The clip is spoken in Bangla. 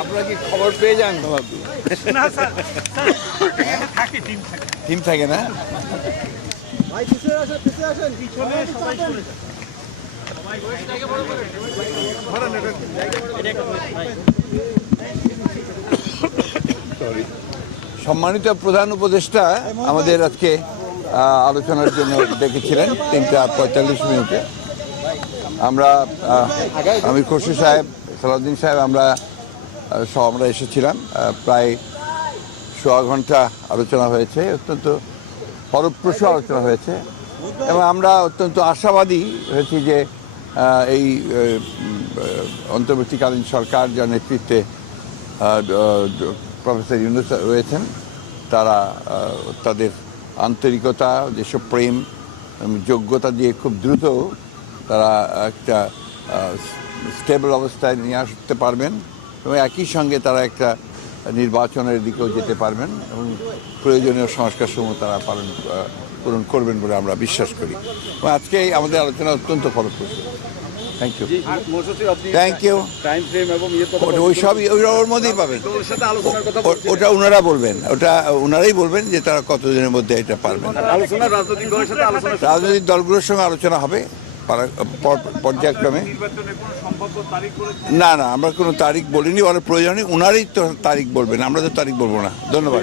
আপনারা কি খবর পেয়ে যান? টিম থাকে না? সম্মানিত প্রধান উপদেষ্টা আমাদের আজকে আলোচনার জন্য ডেকেছিলেন 3:45 মিনিটে। আমরা আমির খসরু সাহেব, সালাউদ্দিন সাহেব, আমরা এসেছিলাম। প্রায় সোয়া ঘন্টা আলোচনা হয়েছে, অত্যন্ত ফলপ্রসূ আলোচনা হয়েছে এবং আমরা অত্যন্ত আশাবাদী হয়েছি যে এই অন্তর্বর্তীকালীন সরকার যার নেতৃত্বে প্রফেসর ইউনূস রয়েছেন, তারা তাদের আন্তরিকতা, যেসব প্রেম যোগ্যতা দিয়ে খুব দ্রুত তারা একটা স্টেবল অবস্থায় নিয়ে আসতে পারবেন এবং একই সঙ্গে তারা একটা নির্বাচনের দিকেও যেতে পারবেন এবং প্রয়োজনীয় সংস্কারসমূহ তারা পূরণ করবেন বলে আমরা বিশ্বাস করি। এবং আজকে আমাদের আলোচনা অত্যন্ত ফলপ্রসূ। Thank you, thank you. ওর মধ্যেই পাবেন, ওটা ওনারা বলবেন, ওটা ওনারাই বলবেন যে তারা কতদিনের মধ্যে এটা পারবেন। রাজনৈতিক দলগুলোর সঙ্গে আলোচনা হবে পর্যায়ক্রমে। না, আমরা কোনো তারিখ বলিনি, ওরা প্রয়োজনে ওনারাই তো তারিখ বলবেন, আমরা তো তারিখ বলবো না। ধন্যবাদ।